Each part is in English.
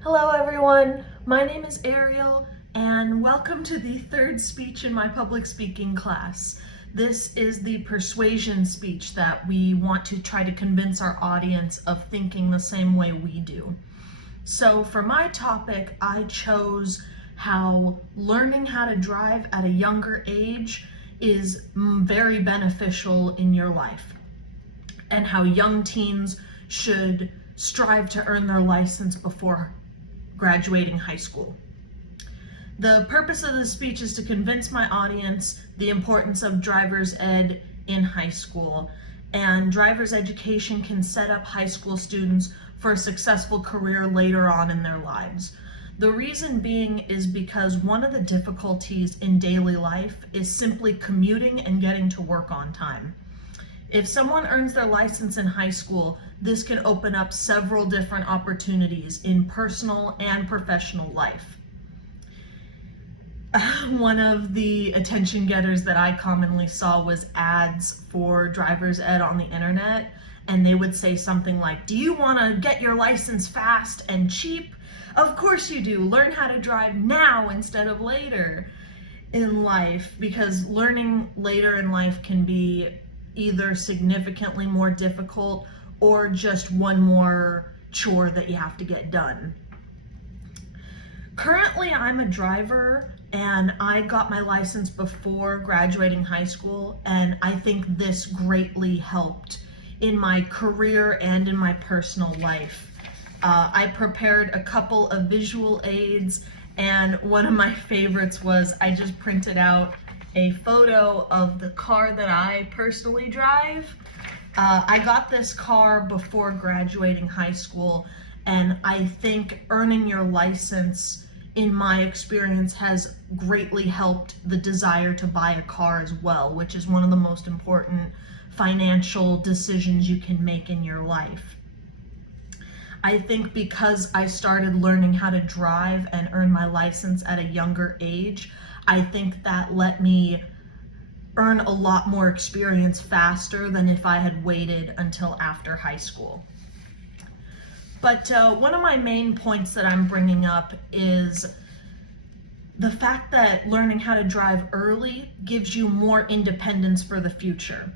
Hello everyone, my name is Ariel and welcome to the third speech in my public speaking class. This is the persuasion speech that we want to try to convince our audience of thinking the same way we do. So for my topic, I chose how learning how to drive at a younger age is very beneficial in your life, and how young teens should strive to earn their license before graduating high school. The purpose of this speech is to convince my audience the importance of driver's ed in high school, and driver's education can set up high school students for a successful career later on in their lives. The reason being is because one of the difficulties in daily life is simply commuting and getting to work on time. If someone earns their license in high school, this can open up several different opportunities in personal and professional life. One of the attention getters that I commonly saw was ads for driver's ed on the internet, and they would say something like, "Do you want to get your license fast and cheap? Of course you do. Learn how to drive now instead of later in life," because learning later in life can be either significantly more difficult or just one more chore that you have to get done. Currently, I'm a driver and I got my license before graduating high school, and I think this greatly helped in my career and in my personal life. I prepared a couple of visual aids, and one of my favorites was I just printed out a photo of the car that I personally drive. I got this car before graduating high school, and I think earning your license, in my experience, has greatly helped the desire to buy a car as well, which is one of the most important financial decisions you can make in your life. I think because I started learning how to drive and earn my license at a younger age, I think that let me earn a lot more experience faster than if I had waited until after high school. But one of my main points that I'm bringing up is the fact that learning how to drive early gives you more independence for the future.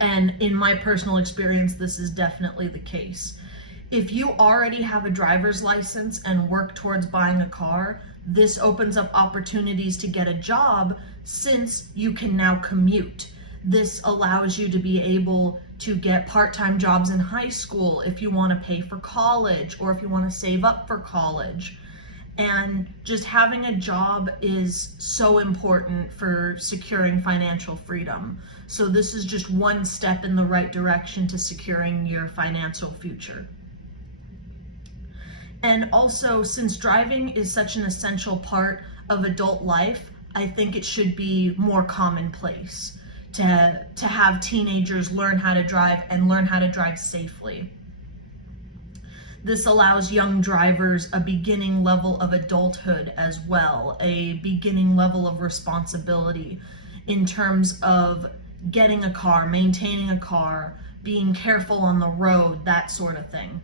And in my personal experience, this is definitely the case. If you already have a driver's license and work towards buying a car, this opens up opportunities to get a job since you can now commute. This allows you to be able to get part-time jobs in high school if you want to pay for college or if you want to save up for college. And just having a job is so important for securing financial freedom. So this is just one step in the right direction to securing your financial future. And also, since driving is such an essential part of adult life, I think it should be more commonplace to have teenagers learn how to drive and learn how to drive safely. This allows young drivers a beginning level of adulthood as well, a beginning level of responsibility in terms of getting a car, maintaining a car, being careful on the road, that sort of thing.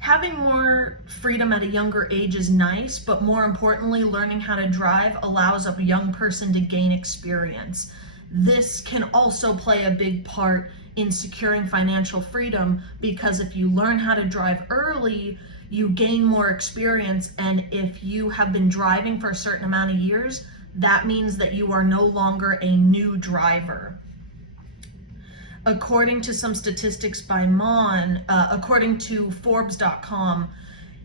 Having more freedom at a younger age is nice, but more importantly, learning how to drive allows a young person to gain experience. This can also play a big part in securing financial freedom, because if you learn how to drive early, you gain more experience, and if you have been driving for a certain amount of years, that means that you are no longer a new driver. According to some statistics by according to Forbes.com,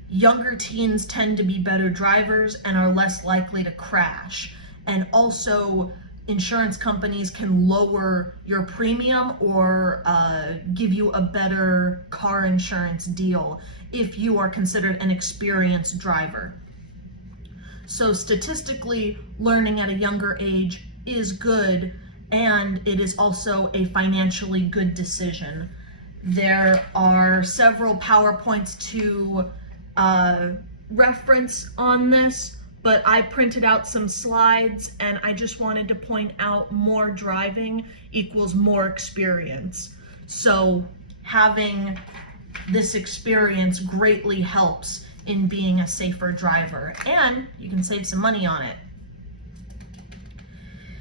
younger teens tend to be better drivers and are less likely to crash. And also, insurance companies can lower your premium or give you a better car insurance deal if you are considered an experienced driver. So statistically, learning at a younger age is good, and it is also a financially good decision. There are several PowerPoints to reference on this, but I printed out some slides, and I just wanted to point out more driving equals more experience. So having this experience greatly helps in being a safer driver, and you can save some money on it.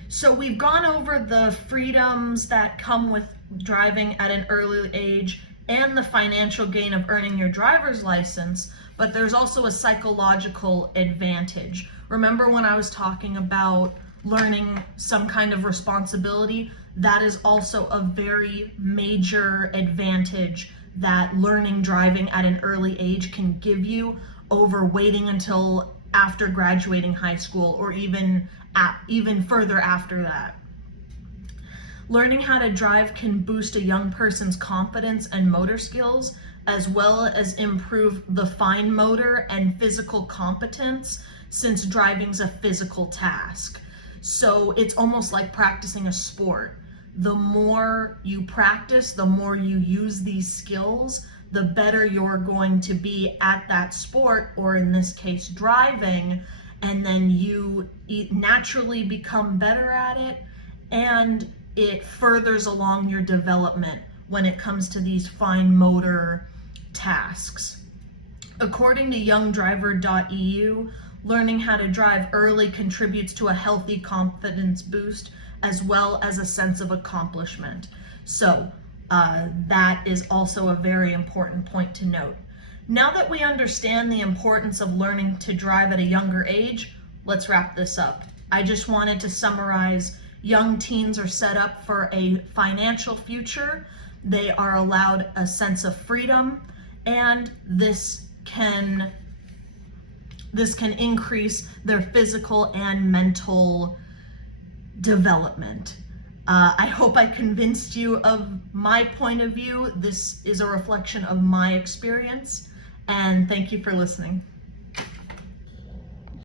So we've gone over the freedoms that come with driving at an early age and the financial gain of earning your driver's license, but there's also a psychological advantage. Remember when I was talking about learning some kind of responsibility? That is also a very major advantage that learning driving at an early age can give you over waiting until after graduating high school, or even further after that. Learning how to drive can boost a young person's confidence and motor skills, as well as improve the fine motor and physical competence, since driving's a physical task. So it's almost like practicing a sport. The more you practice, the more you use these skills, the better you're going to be at that sport, or in this case, driving, and then you naturally become better at it, and it furthers along your development when it comes to these fine motor tasks. According to youngdriver.eu, learning how to drive early contributes to a healthy confidence boost, as well as a sense of accomplishment. So that is also a very important point to note. Now that we understand the importance of learning to drive at a younger age, let's wrap this up. I just wanted to summarize: young teens are set up for a financial future. They are allowed a sense of freedom, and this can increase their physical and mental development. I hope I convinced you of my point of view. This is a reflection of my experience, and thank you for listening.